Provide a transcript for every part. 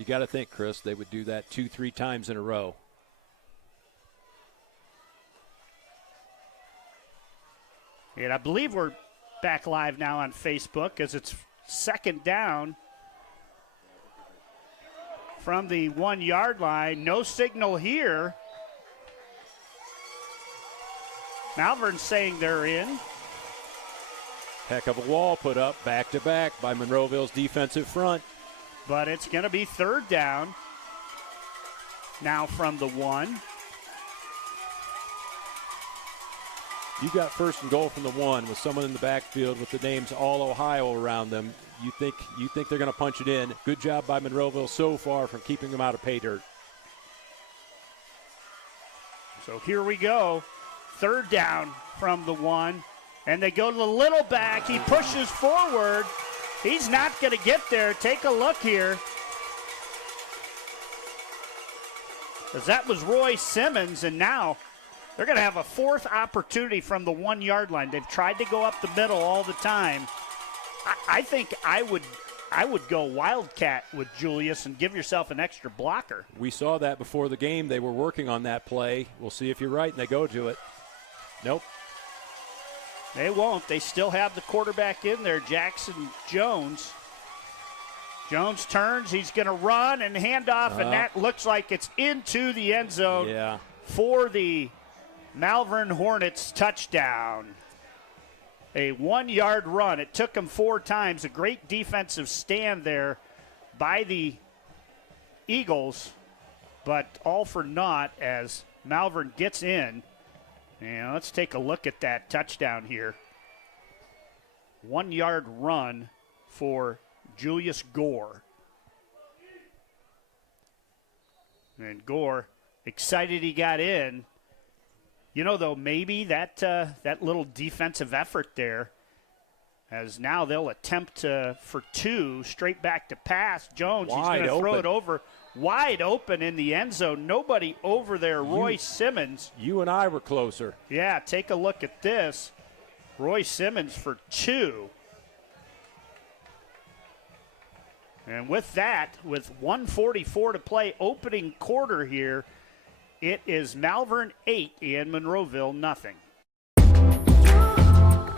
You got to think, Chris, they would do that 2-3 times in a row. And I believe we're back live now on Facebook as it's second down from the 1 yard line. No signal here. Malvern saying they're in. Heck of a wall put up back-to-back by Monroeville's defensive front. But it's going to be third down now from the 1. You got first and goal from the 1 with someone in the backfield with the names All Ohio around them. You think they're going to punch it in. Good job by Monroeville so far from keeping them out of pay dirt. So here we go. Third down from the 1. And they go to the little back. He pushes forward. He's not going to get there. Take a look here. Because that was Roy Simmons, and now they're going to have a fourth opportunity from the 1 yard line. They've tried to go up the middle all the time. I think I would go wildcat with Julius and give yourself an extra blocker. We saw that before the game. They were working on that play. We'll see if you're right, and they go to it. Nope. They won't. They still have the quarterback in there, Jackson Jones. Jones turns. He's going to run and hand off, and that looks like it's into the end zone for the Malvern Hornets touchdown. A 1 yard run. It took them 4 times. A great defensive stand there by the Eagles, but all for naught as Malvern gets in. And let's take a look at that touchdown here. 1 yard run for Julius Gore. And Gore, excited he got in. You know, though, maybe that little defensive effort there, as now they'll attempt for 2, straight back to pass. Jones, he's going to throw it over. Wide open in the end zone. Nobody over there. Roy Simmons. You and I were closer. Yeah, take a look at this. Roy Simmons for 2. And with that, with 1:44 to play, opening quarter here, it is Malvern 8 and Monroeville nothing.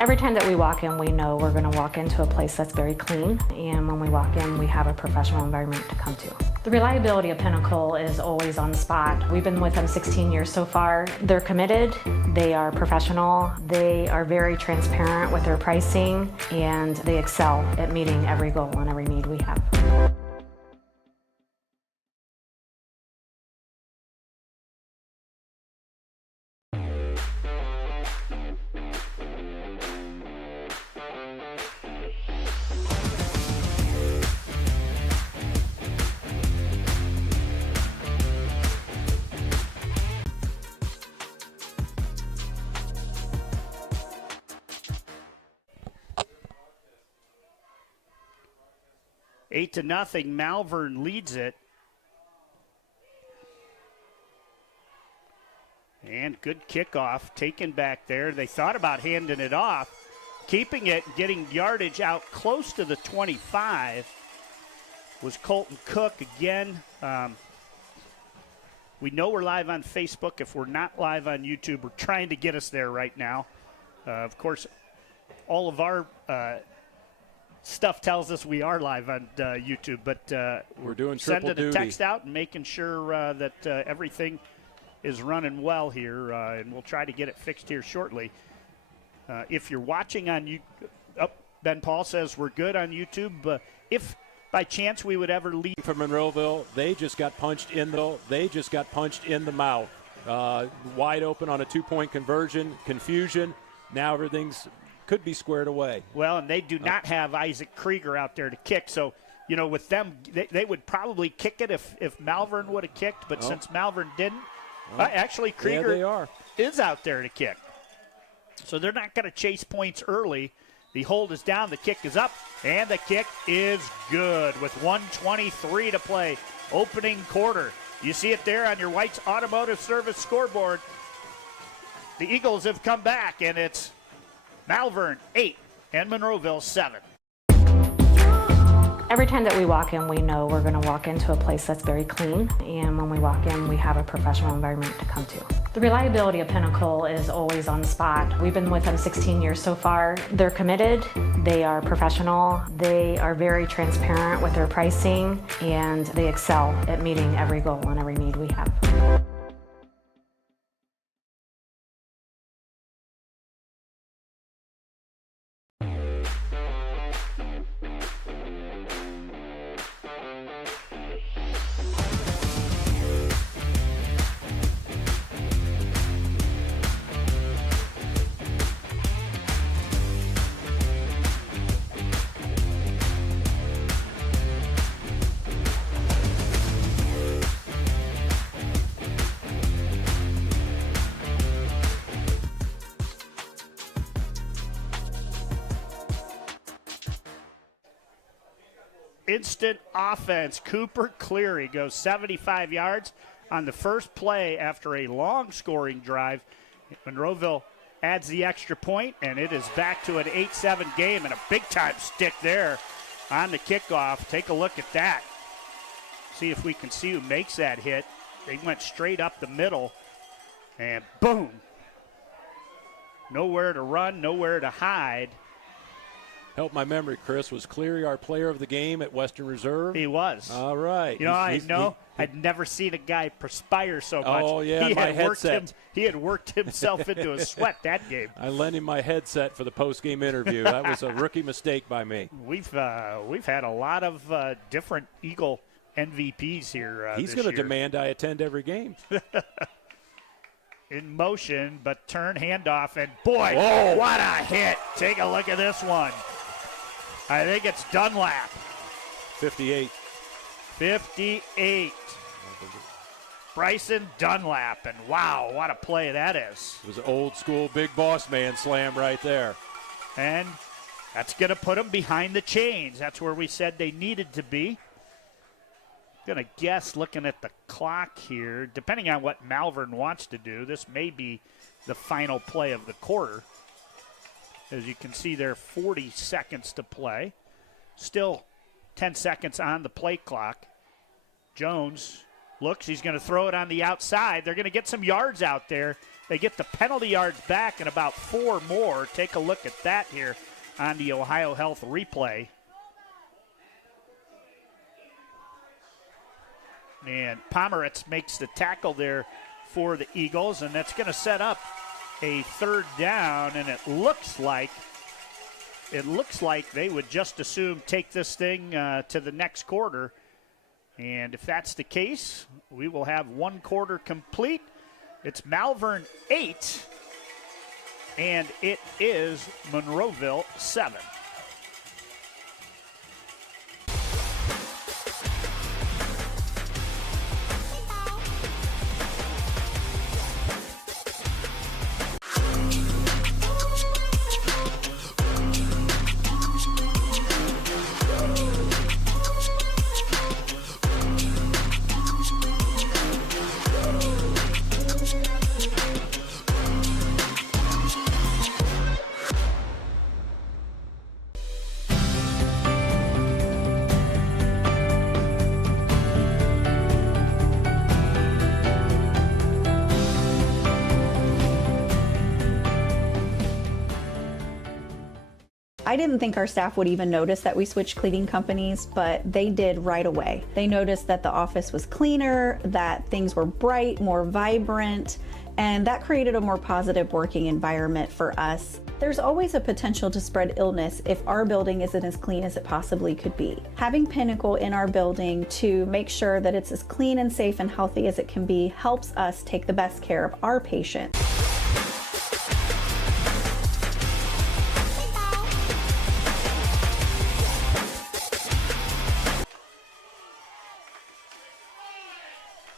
Every time that we walk in, we know we're going to walk into a place that's very clean, and when we walk in, we have a professional environment to come to. The reliability of Pinnacle is always on the spot. We've been with them 16 years so far. They're committed, they are professional, they are very transparent with their pricing, and they excel at meeting every goal and every need we have. Eight to nothing, Malvern leads it. And good kickoff taken back there. They thought about handing it off, keeping it, getting yardage out close to the 25 was Colton Cook again. We know we're live on Facebook. If we're not live on YouTube, we're trying to get us there right now. Of course, all of our stuff tells us we are live on YouTube, but we're doing triple sending duty. a text out and making sure that everything is running well here, and we'll try to get it fixed here shortly. If you're watching on YouTube, Ben Paul says we're good on YouTube. If by chance we would ever leave from Monroeville, they just got punched in the mouth. Wide open on a 2-point conversion, confusion. Now everything's could be squared away. Well, and they do not have Isaac Krieger out there to kick. So, you know, with them, they would probably kick it if Malvern would have kicked. But since Malvern didn't, actually Krieger is out there to kick. So they're not going to chase points early. The hold is down, the kick is up, and the kick is good with 1:23 to play. Opening quarter. You see it there on your White's Automotive Service scoreboard. The Eagles have come back, and it's Malvern 8 and Monroeville 7. Every time that we walk in, we know we're going to walk into a place that's very clean, and when we walk in, we have a professional environment to come to. The reliability of Pinnacle is always on the spot. We've been with them 16 years so far. They're committed, they are professional, they are very transparent with their pricing, and they excel at meeting every goal and every need we have. Instant offense. Cooper Cleary goes 75 yards on the first play after a long scoring drive. Monroeville adds the extra point, and it is back to an 8-7 game, and a big-time stick there on the kickoff. Take a look at that. See if we can see who makes that hit. They went straight up the middle, and boom. Nowhere to run, nowhere to hide. Help my memory, Chris. Was Cleary our player of the game at Western Reserve? He was. All right. You know, I'd never seen a guy perspire so much. Oh, yeah, my headset. He had worked himself into a sweat that game. I lent him my headset for the post-game interview. That was a rookie mistake by me. We've had a lot of different Eagle MVPs here He's going to demand I attend every game. In motion, but turn, handoff, and boy, what a hit. Take a look at this one. I think it's Dunlap. 58. 58. Bryson Dunlap, and wow, what a play that is. It was an old-school big boss man slam right there. And that's going to put them behind the chains. That's where we said they needed to be. Going to guess, looking at the clock here, depending on what Malvern wants to do, this may be the final play of the quarter. As you can see there, 40 seconds to play. Still 10 seconds on the play clock. Jones looks, he's going to throw it on the outside. They're going to get some yards out there. They get the penalty yards back and about 4 more. Take a look at that here on the OhioHealth replay. And Pomeritz makes the tackle there for the Eagles, and that's going to set up a third down, and it looks like they would just assume take this thing to the next quarter. And if that's the case, we will have one quarter complete. It's Malvern 8, and it is Monroeville 7. I didn't think our staff would even notice that we switched cleaning companies, but they did right away. They noticed that the office was cleaner, that things were bright, more vibrant, and that created a more positive working environment for us. There's always a potential to spread illness if our building isn't as clean as it possibly could be. Having Pinnacle in our building to make sure that it's as clean and safe and healthy as it can be helps us take the best care of our patients.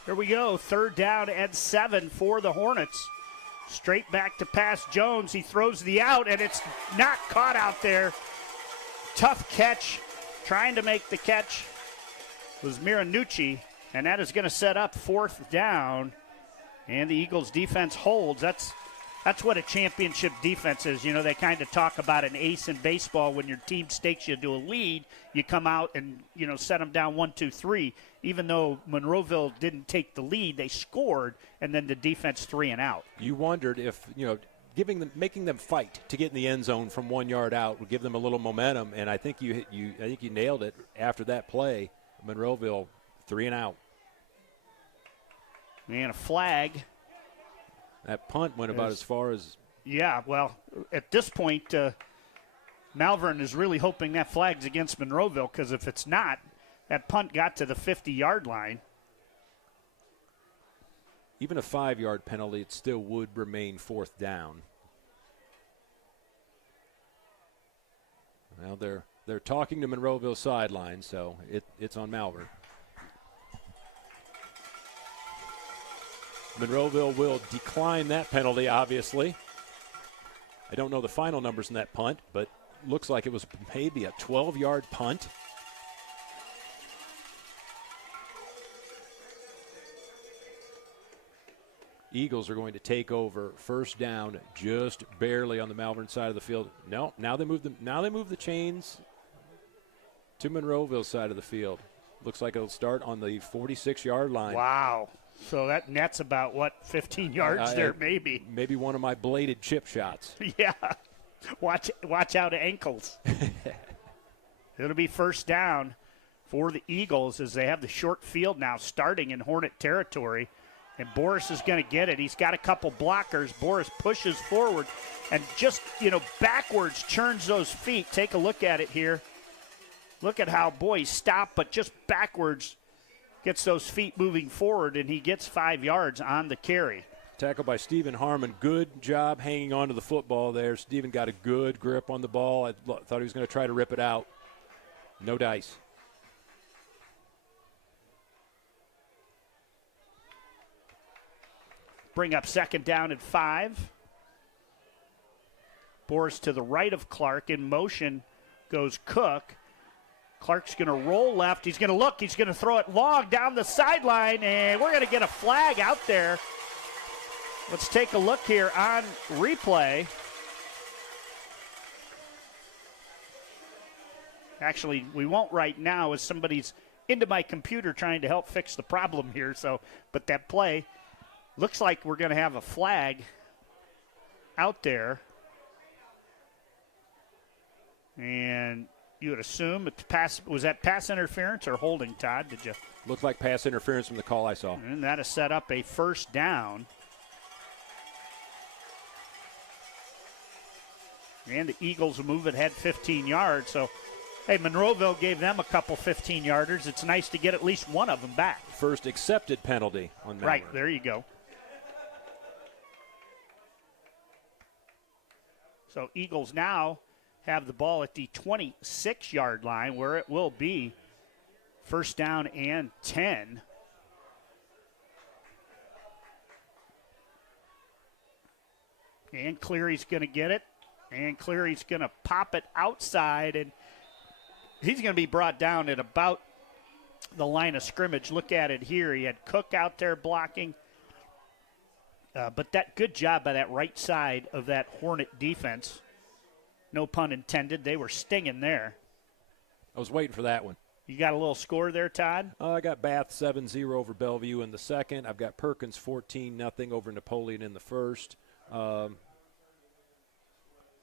Here we go, third down and 7 for the Hornets. Straight back to pass Jones. He throws the out, and it's not caught out there. Tough catch. Trying to make the catch was Miranucci, and that is going to set up fourth down. And the Eagles defense holds. That's That's what a championship defense is. You know, they kind of talk about an ace in baseball. When your team stakes you to a lead, you come out and, you know, set them down 1-2-3. Even though Monroeville didn't take the lead, they scored, and then the defense 3 and out. You wondered if, you know, making them fight to get in the end zone from 1 yard out would give them a little momentum, and I think you nailed it after that play. Monroeville 3 and out. And a flag. That punt went about as far as. Yeah, well, at this point, Malvern is really hoping that flag's against Monroeville, because if it's not, that punt got to the 50-yard line. Even a 5-yard penalty, it still would remain 4th down. Well, they're talking to Monroeville sideline, so it's on Malvern. Monroeville will decline that penalty, obviously. I don't know the final numbers in that punt, but looks like it was maybe a 12-yard punt. Eagles are going to take over 1st down, just barely on the Malvern side of the field. No, now they move the chains to Monroeville's side of the field. Looks like it'll start on the 46-yard line. Wow. So that net's about, 15 yards there, maybe. Maybe one of my bladed chip shots. Yeah. Watch out ankles. It'll be 1st down for the Eagles as they have the short field now starting in Hornet territory. And Boris is going to get it. He's got a couple blockers. Boris pushes forward and just, backwards churns those feet. Take a look at it here. Look at how, he stopped, but just backwards gets those feet moving forward, and he gets 5 yards on the carry. Tackled by Stephen Harmon. Good job hanging on to the football there. Stephen got a good grip on the ball. I thought he was going to try to rip it out. No dice. Bring up 2nd down and 5. Boris to the right of Clark. In motion goes Cook. Clark's going to roll left. He's going to look. He's going to throw it long down the sideline, and we're going to get a flag out there. Let's take a look here on replay. Actually, we won't right now as somebody's into my computer trying to help fix the problem here. But that play looks like we're going to have a flag out there. And you would assume was that pass interference or holding, Todd? Did you? Looked like pass interference from the call I saw. And that has set up a 1st down. And the Eagles will move ahead 15 yards. So, hey, Monroeville gave them a couple 15-yarders. It's nice to get at least one of them back. First accepted penalty on Malvern. Right, there you go. So Eagles now have the ball at the 26-yard line where it will be 1st down and 10. And Cleary's going to get it. And Cleary's going to pop it outside. And he's going to be brought down at about the line of scrimmage. Look at it here. He had Cook out there blocking. But that good job by that right side of that Hornet defense. No pun intended. They were stinging there. I was waiting for that one. You got a little score there, Todd? I got Bath 7-0 over Bellevue in the second. I've got Perkins 14-0 over Napoleon in the first.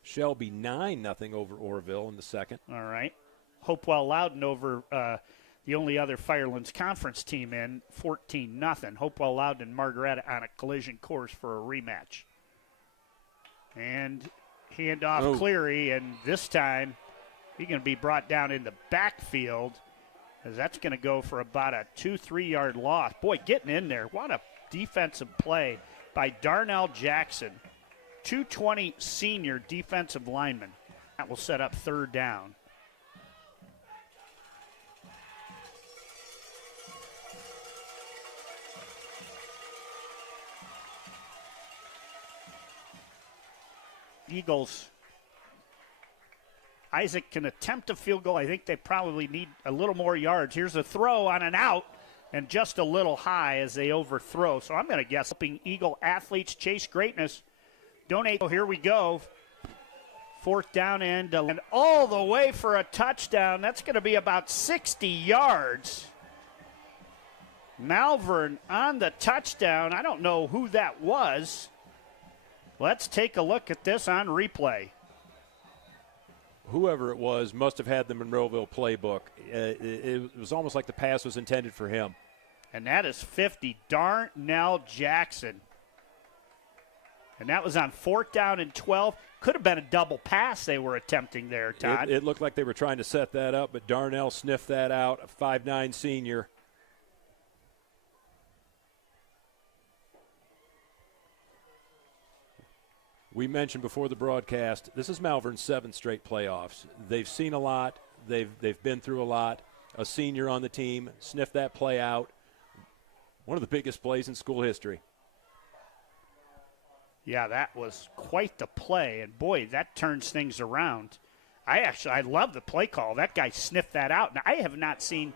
Shelby 9-0 over Orville in the second. All right. Hopewell Loudon over the only other Firelands Conference team in 14-0. Hopewell Loudon and Margaretta on a collision course for a rematch. And handoff Cleary, and this time he's going to be brought down in the backfield as that's going to go for about a 2-3 yard loss. Boy, getting in there. What a defensive play by Darnell Jackson, 220 senior defensive lineman. That will set up 3rd down. Eagles. Isaac can attempt a field goal. I think they probably need a little more yards. Here's a throw on an out and just a little high as they overthrow. So I'm going to guess helping Eagle athletes chase greatness donate. Oh, here we go. 4th down and all the way for a touchdown. That's going to be about 60 yards. Malvern on the touchdown. I don't know who that was. Let's take a look at this on replay. Whoever it was must have had the Monroeville playbook. It was almost like the pass was intended for him. And that is 50, Darnell Jackson. And that was on 4th down and 12. Could have been a double pass they were attempting there, Todd. It looked like they were trying to set that up, but Darnell sniffed that out, a 5'9" senior. We mentioned before the broadcast, this is Malvern's 7th straight playoffs. They've seen a lot. They've been through a lot. A senior on the team sniffed that play out. One of the biggest plays in school history. Yeah, that was quite the play, and boy, that turns things around. I love the play call. That guy sniffed that out, and I have not seen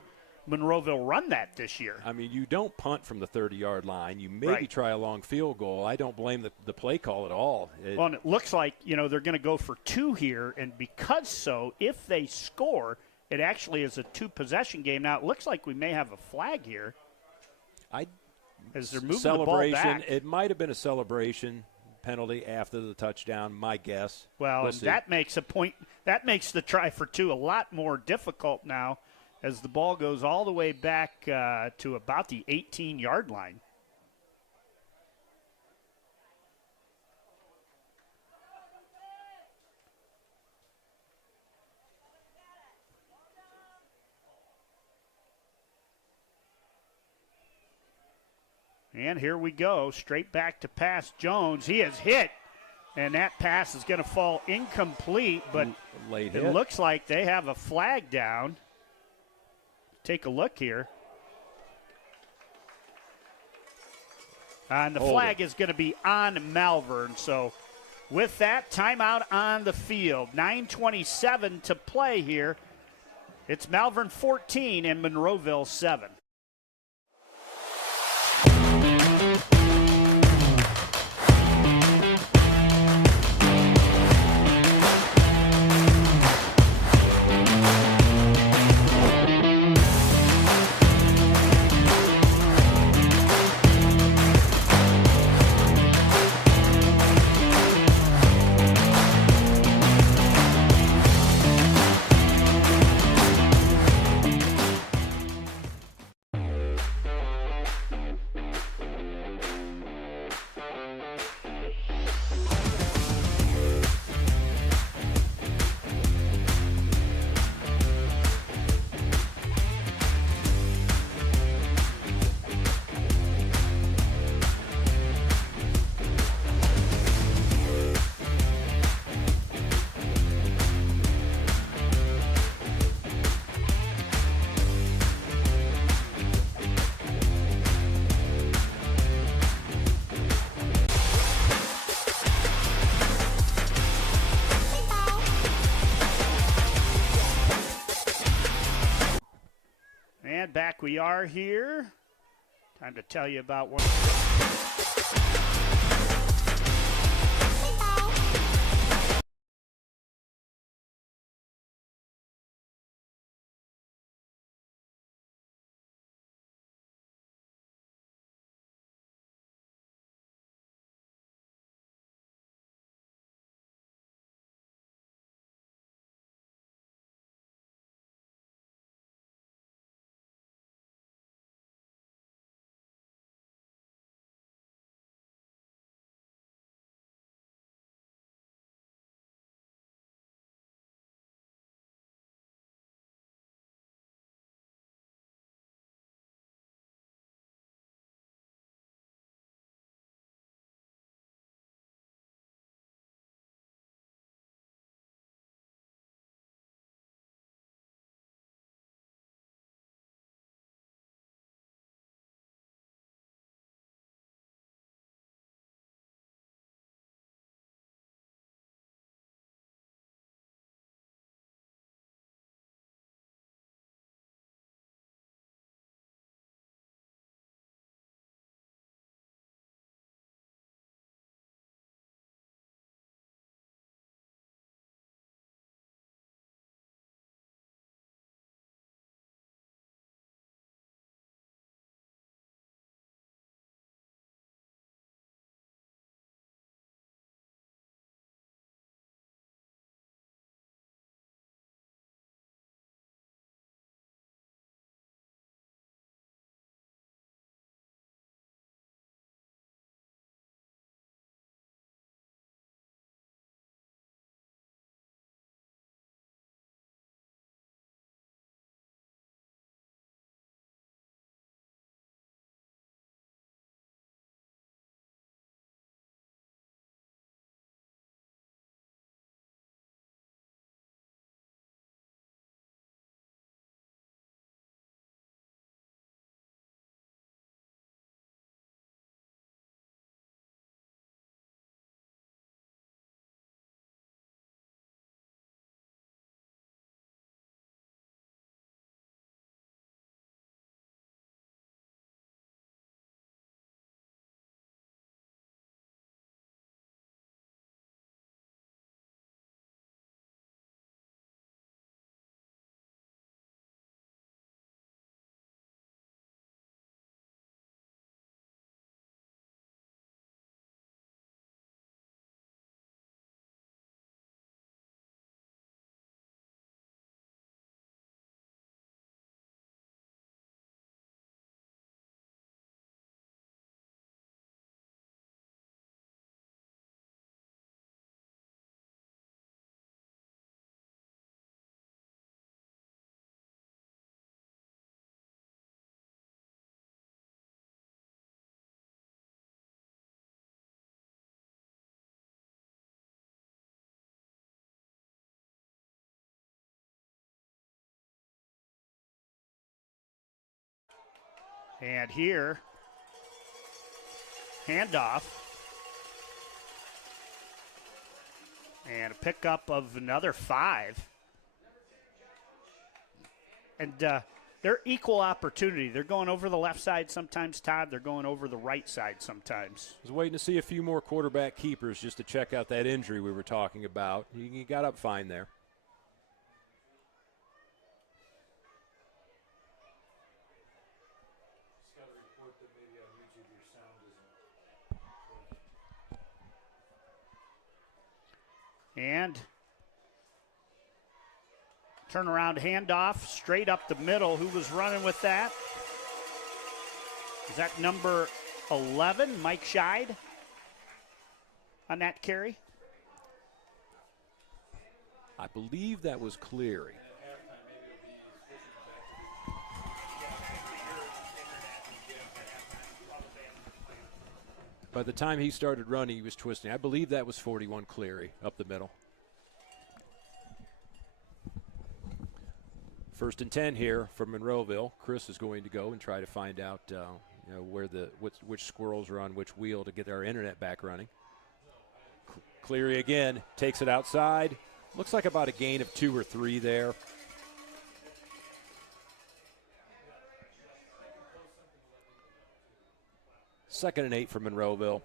Monroeville run that this year. I mean, you don't punt from the 30-yard line. You maybe try a long field goal. I don't blame the play call at all. Well, and it looks like, they're going to go for 2 here, and because so, if they score, it actually is a 2-possession game. Now, it looks like we may have a flag here. As they're moving the ball back. It might have been a celebration penalty after the touchdown, my guess. Well, and that makes that makes the try for 2 a lot more difficult now as the ball goes all the way back to about the 18-yard line. And here we go, straight back to pass Jones. He is hit, and that pass is going to fall incomplete, but it looks like they have a flag down. Take a look here. And the flag is going to be on Malvern. So with that, timeout on the field. 9:27 to play here. It's Malvern 14 and Monroeville 7. Back we are here. Time to tell you about one. And here, handoff. And a pickup of another 5. And they're equal opportunity. They're going over the left side sometimes, Todd. They're going over the right side sometimes. I was waiting to see a few more quarterback keepers just to check out that injury we were talking about. He got up fine there. And turnaround handoff straight up the middle. Who was running with that? Is that number 11, Mike Scheid, on that carry? I believe that was Cleary. By the time he started running, he was twisting. I believe that was 41 Cleary up the middle. 1st and 10 here for Monroeville. Chris is going to go and try to find out where which squirrels are on which wheel to get our internet back running. Cleary again takes it outside. Looks like about a gain of 2 or 3 there. Second and 8 for Monroeville.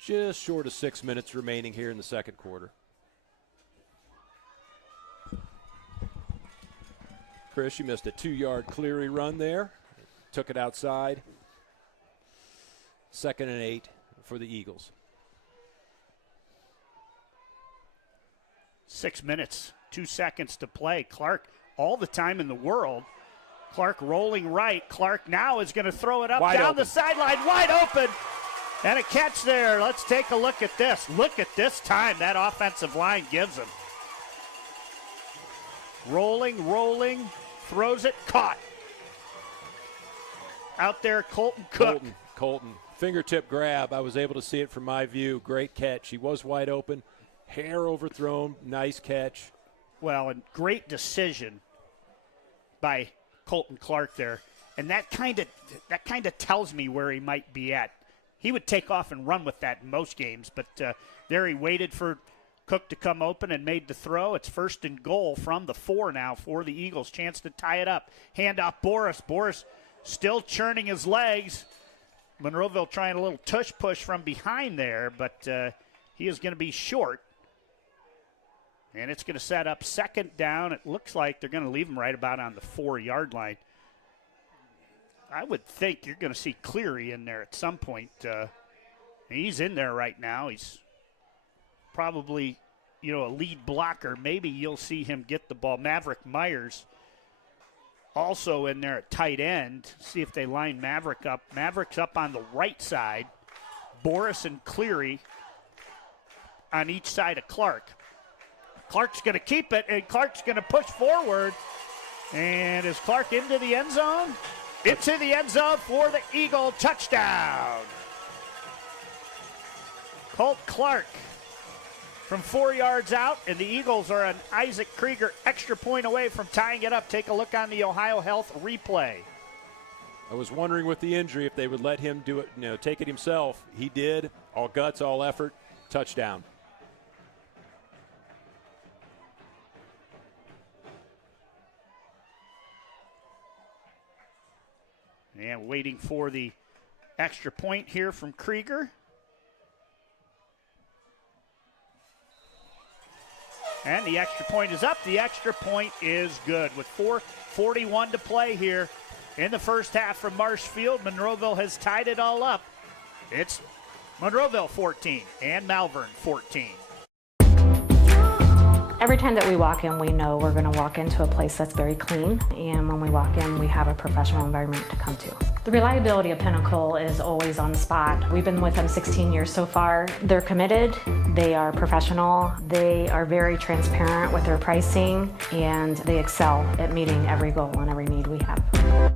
Just short of 6 minutes remaining here in the second quarter. Chris, you missed a 2-yard Cleary run there. Took it outside. 2nd and 8 for the Eagles. 6 minutes, 2 seconds to play. Clark, all the time in the world. Clark rolling right. Clark now is going to throw it up wide down open. the sideline, wide open. And a catch there. Let's take a look at this. Look at this time that offensive line gives him. Rolling, throws it, caught. Out there, Colton Cook. Colton. Fingertip grab. I was able to see it from my view. Great catch. He was wide open. Hair overthrown. Nice catch. Well, and great decision by Colton Clark there. And that kind of tells me where he might be at. He would take off and run with that in most games, but there he waited for Cook to come open and made the throw. It's 1st and goal from the 4 now for the Eagles. Chance to tie it up. Handoff Boris. Boris still churning his legs. Monroeville trying a little tush push from behind there, but he is going to be short. And it's going to set up 2nd down. It looks like they're going to leave him right about on the 4-yard line. I would think you're going to see Cleary in there at some point. He's in there right now. He's probably, a lead blocker. Maybe you'll see him get the ball. Maverick Myers also in there at tight end. See if they line Maverick up. Maverick's up on the right side. Boris and Cleary on each side of Clark. Clark's going to keep it, and Clark's going to push forward. And is Clark into the end zone? Into the end zone for the Eagle touchdown. Colt Clark from 4 yards out, and the Eagles are an Isaac Krieger extra point away from tying it up. Take a look on the OhioHealth replay. I was wondering with the injury if they would let him do it, take it himself. He did. All guts, all effort. Touchdown. And waiting for the extra point here from Krieger. And the extra point is up. The extra point is good. With 4:41 to play here in the first half from Marsh Field, Monroeville has tied it all up. It's Monroeville 14 and Malvern 14. Every time that we walk in, we know we're going to walk into a place that's very clean, and when we walk in, we have a professional environment to come to. The reliability of Pinnacle is always on the spot. We've been with them 16 years so far. They're committed, they are professional, they are very transparent with their pricing, and they excel at meeting every goal and every need we have.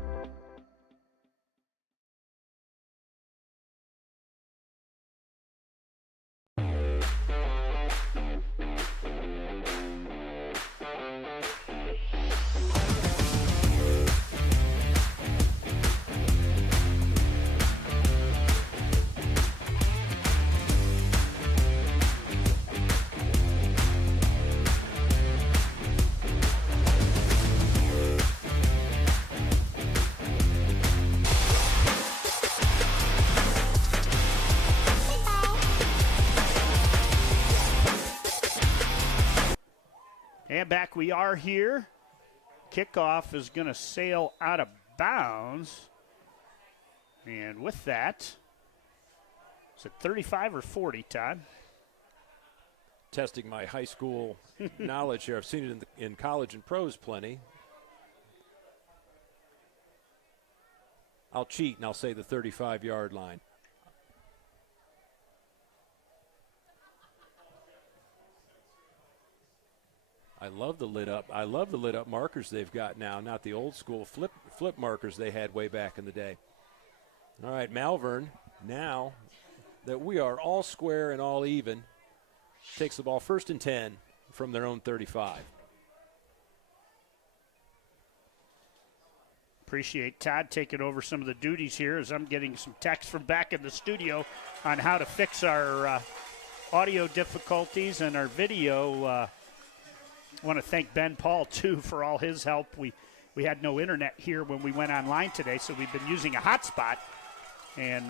And back we are here. Kickoff is going to sail out of bounds. And with that, is it 35 or 40, Todd? Testing my high school knowledge here. I've seen it in college and pros plenty. I'll cheat and I'll say the 35-yard line. I love the lit up markers they've got now, not the old school flip markers they had way back in the day. All right, Malvern, now that we are all square and all even, takes the ball 1st and 10 from their own 35. Appreciate Todd taking over some of the duties here as I'm getting some text from back in the studio on how to fix our audio difficulties and our video. I want to thank Ben Paul, too, for all his help. We had no internet here when we went online today, so we've been using a hotspot. And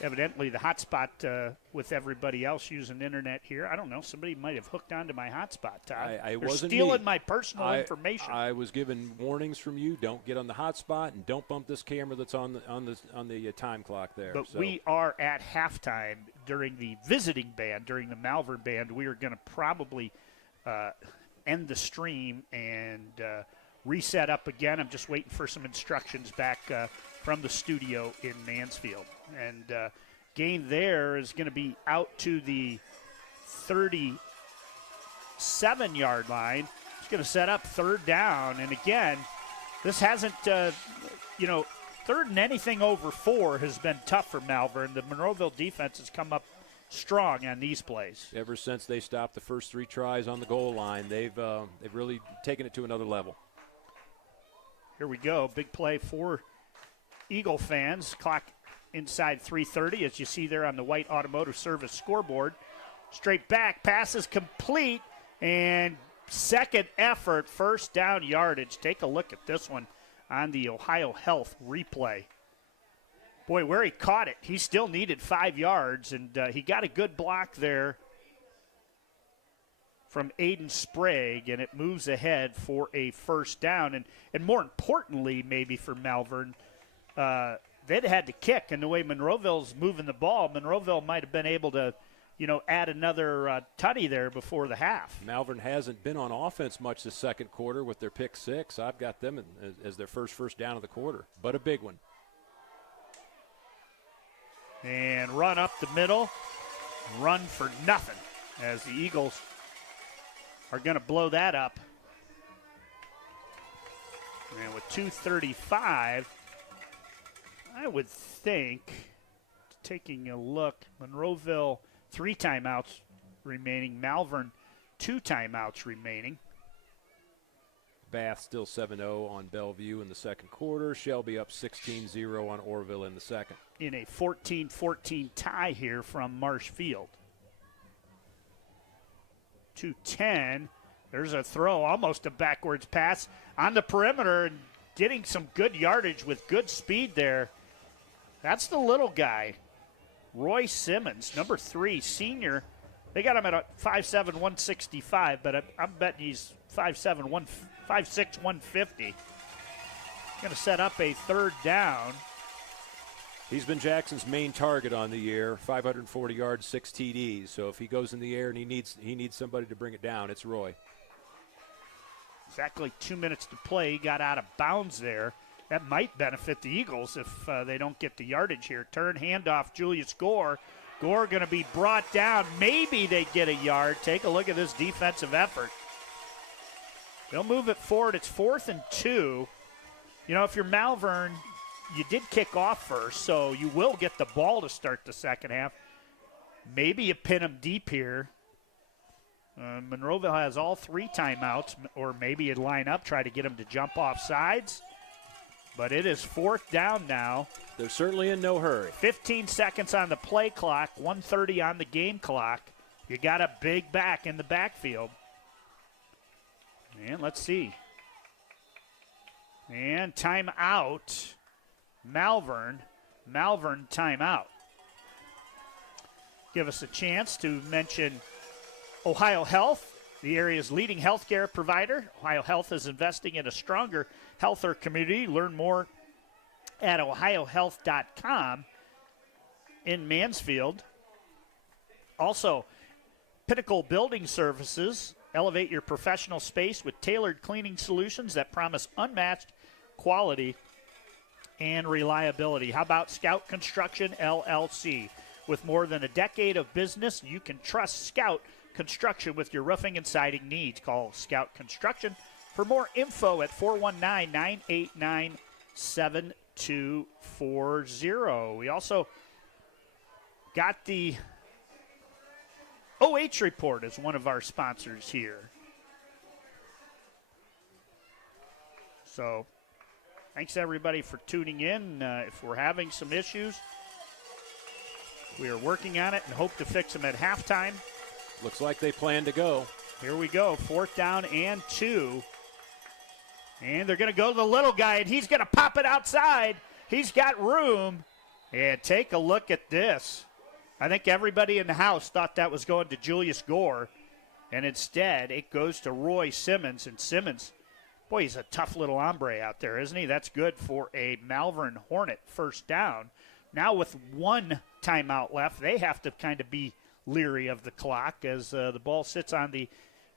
evidently the hotspot with everybody else using internet here. I don't know. Somebody might have hooked onto my hotspot, Todd. They're wasn't stealing my personal information. I was given warnings from you. Don't get on the hotspot and don't bump this camera that's on the time clock there. But we are at halftime during the visiting band, during the Malvern band. We are going to probably end the stream and reset up again. I'm just waiting for some instructions back from the studio in Mansfield. And gain there is going to be out to the 37-yard line. It's going to set up 3rd down. And again, this hasn't, 3rd and anything over 4 has been tough for Malvern. The Monroeville defense has come up strong on these plays. Ever since they stopped the first 3 tries on the goal line, they've really taken it to another level. Here we go. Big play for Eagle fans. Clock inside 3:30, as you see there on the white Automotive Service scoreboard. Straight back, pass is complete, and second effort, 1st down yardage. Take a look at this one on the OhioHealth replay. Boy, where he caught it, he still needed 5 yards, and he got a good block there from Aiden Sprague, and it moves ahead for a 1st down. And more importantly, maybe for Malvern, they'd had to kick, and the way Monroeville's moving the ball, Monroeville might have been able to, add another tutty there before the half. Malvern hasn't been on offense much this second quarter with their pick 6. I've got them as their first down of the quarter, but a big one. And run up the middle, run for nothing, as the Eagles are going to blow that up. And with 2:35, I would think, taking a look, Monroeville 3 timeouts remaining, Malvern 2 timeouts remaining. Bath still 7-0 on Bellevue in the second quarter. Shelby up 16-0 on Orville in the second. In a 14-14 tie here from Marsh Field. 2:10. There's a throw, almost a backwards pass on the perimeter, and getting some good yardage with good speed there. That's the little guy, Roy Simmons, number 3, senior. They got him at a 5'7", 165, but I'm betting he's 5'6", 150. Going to set up a 3rd down. He's been Jackson's main target on the year, 540 yards, 6 TDs. So if he goes in the air and he needs somebody to bring it down, it's Roy. Exactly 2 minutes to play. He got out of bounds there. That might benefit the Eagles if they don't get the yardage here. Turn, handoff, Julius Gore. Gore going to be brought down. Maybe they get a yard. Take a look at this defensive effort. They'll move it forward. It's 4th and 2. If you're Malvern, you did kick off first, so you will get the ball to start the second half. Maybe you pin them deep here. Monroeville has all 3 timeouts, or maybe you'd line up, try to get them to jump off sides. But it is 4th down now. They're certainly in no hurry. 15 seconds on the play clock, 1:30 on the game clock. You got a big back in the backfield. And let's see. And timeout. Malvern timeout. Give us a chance to mention OhioHealth, the area's leading healthcare provider. OhioHealth is investing in a stronger, healthier community. Learn more at OhioHealth.com in Mansfield. Also, Pinnacle Building Services. Elevate your professional space with tailored cleaning solutions that promise unmatched quality and reliability. How about Scout Construction LLC? With more than a decade of business, you can trust Scout Construction with your roofing and siding needs. Call Scout Construction for more info at 419-989-7240. We also got the OH Report as one of our sponsors here. So, thanks everybody for tuning in. If we're having some issues, we are working on it and hope to fix them at halftime. Looks like they plan to go. Here we go, 4th down and 2. And they're going to go to the little guy, and he's going to pop it outside. He's got room. And take a look at this. I think everybody in the house thought that was going to Julius Gore, and instead it goes to Roy Simmons. And Simmons, boy, he's a tough little hombre out there, isn't he? That's good for a Malvern Hornet first down. Now with 1 timeout left, they have to kind of be leery of the clock as the ball sits on the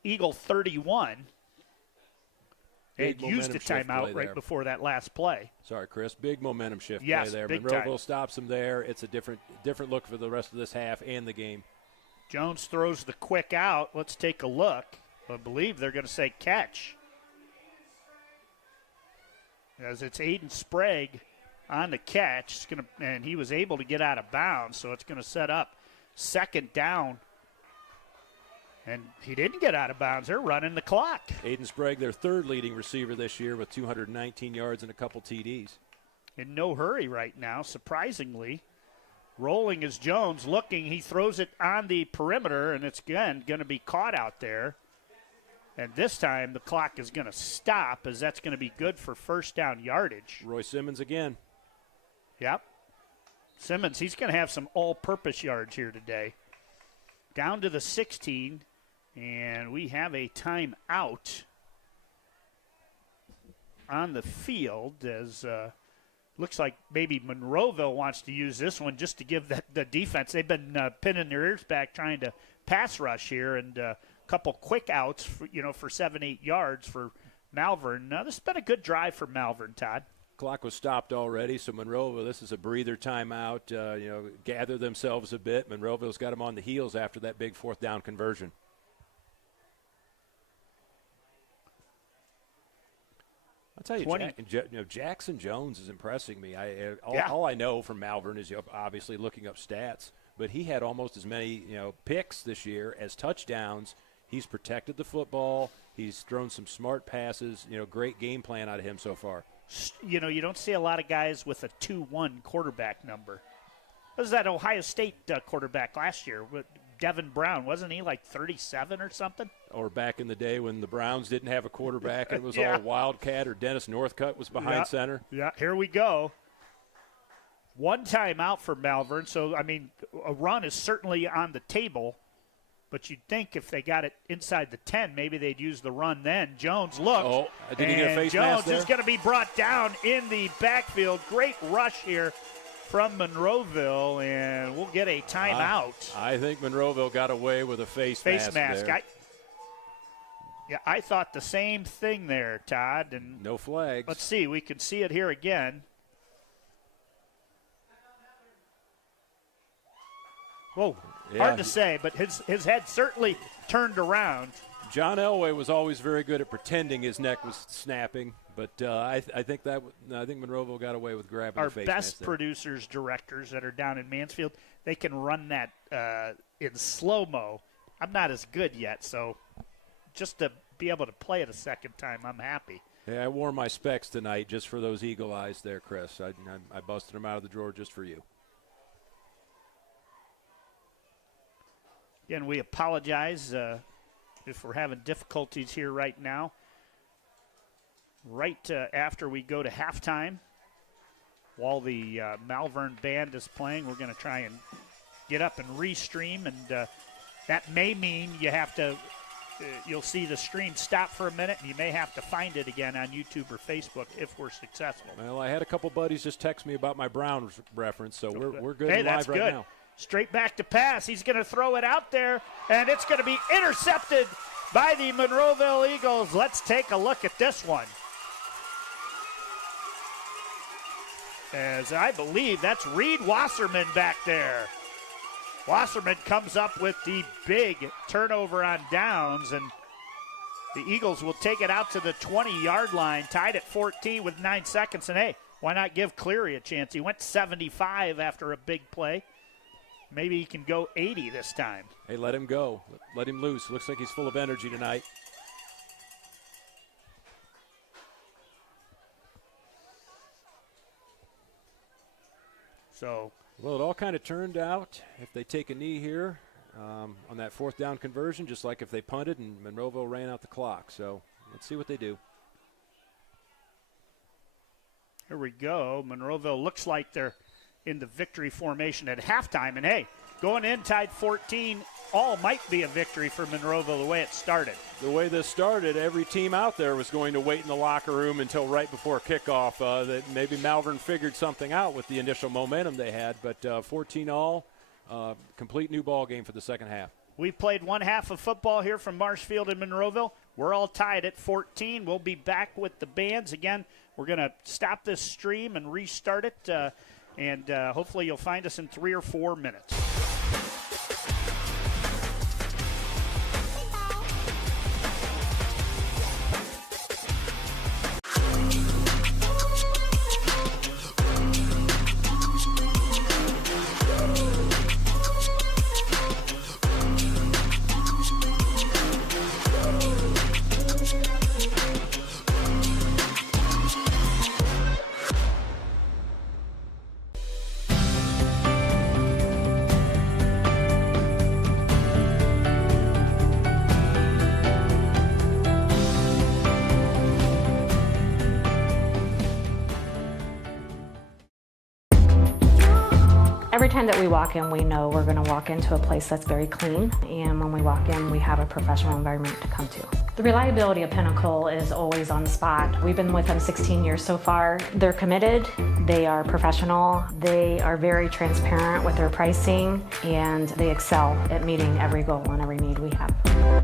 Eagle 31. They used a timeout right before that last play. Sorry, Chris. Big momentum shift yes, play there. Big Monroeville time. stops them there. It's a different look for the rest of this half and the game. Jones throws the quick out. Let's take a look. I believe they're going to say catch. As it's Aiden Sprague on the catch. And he was able to get out of bounds, so it's going to set up 2nd down. And he didn't get out of bounds. They're running the clock. Aiden Sprague, their 3rd leading receiver this year with 219 yards and a couple TDs. In no hurry right now, surprisingly. Rolling is Jones. Looking, he throws it on the perimeter, and it's, again, going to be caught out there. And this time the clock is going to stop, as that's going to be good for first down yardage. Roy Simmons again. Yep. Simmons, he's going to have some all-purpose yards here today. Down to the 16. And we have a timeout on the field as looks like maybe Monroeville wants to use this one just to give the defense. They've been pinning their ears back trying to pass rush here, and a couple quick outs for 7-8 yards for Malvern. This has been a good drive for Malvern, Todd. Clock was stopped already, so Monroeville, this is a breather timeout, gather themselves a bit. Monroeville's got them on the heels after that big 4th down conversion. I'll tell you, Jackson Jones is impressing me. All I know from Malvern is obviously looking up stats, but he had almost as many picks this year as touchdowns. He's protected the football. He's thrown some smart passes. Great game plan out of him so far. You don't see a lot of guys with a 2-1 quarterback number. What was that Ohio State quarterback last year? Devin Brown, wasn't he like 37 or something? Or back in the day when the Browns didn't have a quarterback, it was all Wildcat, or Dennis Northcutt was behind center. Yeah, here we go. 1 timeout for Malvern, so, a run is certainly on the table, but you'd think if they got it inside the 10, maybe they'd use the run then. Jones looked, did he get a face Jones mask there? Is going to be brought down in the backfield. Great rush here from Monroeville, and we'll get a timeout. I think Monroeville got away with a face mask there. I thought the same thing there, Todd. And no flags. Let's see. We can see it here again. Whoa, hard to say, but his head certainly turned around. John Elway was always very good at pretending his neck was snapping, but I think Monroeville got away with grabbing our the face best mask there. producers, directors that are down in Mansfield, they can run that in slow-mo. I'm not as good yet, so just to be able to play it a second time, I'm happy. Yeah, I wore my specs tonight just for those eagle eyes there, Chris. I busted them out of the drawer just for you. Again, we apologize if we're having difficulties here right now. Right after we go to halftime, while the Malvern band is playing, we're going to try and get up and restream, and that may mean you have to you'll see the stream stop for a minute, and you may have to find it again on YouTube or Facebook if we're successful. Well, I had a couple buddies just text me about my Browns reference, so we're good hey, and that's live right good. now. Straight back to pass. He's going to throw it out there, and it's going to be intercepted by the Monroeville Eagles. Let's take a look at this one. As I believe that's Reed Wasserman back there. Wasserman comes up with the big turnover on downs, and the Eagles will take it out to the 20-yard line, tied at 14 with 9 seconds. And, hey, why not give Cleary a chance? He went 75 after a big play. Maybe he can go 80 this time. Hey, let him go. Let him loose. Looks like he's full of energy tonight. So, well, it all kind of turned out if they take a knee here on that fourth down conversion, just like if they punted and Monroeville ran out the clock. So let's see what they do. Here we go. Monroeville looks like they're in the victory formation at halftime. And, hey, going in tied 14, all might be a victory for Monroeville the way it started. The way this started, every team out there was going to wait in the locker room until right before kickoff. That maybe Malvern figured something out with the initial momentum they had, but 14 all, complete new ball game for the second half. We've played one half of football here from Marsh Field in Monroeville. We're all tied at 14. We'll be back with the bands. Again, we're going to stop this stream and restart it, and hopefully you'll find us in 3 or 4 minutes. Every time that we walk in, we know we're going to walk into a place that's very clean, and when we walk in, we have a professional environment to come to. The reliability of Pinnacle is always on the spot. We've been with them 16 years so far. They're committed, they are professional, they are very transparent with their pricing, and they excel at meeting every goal and every need we have.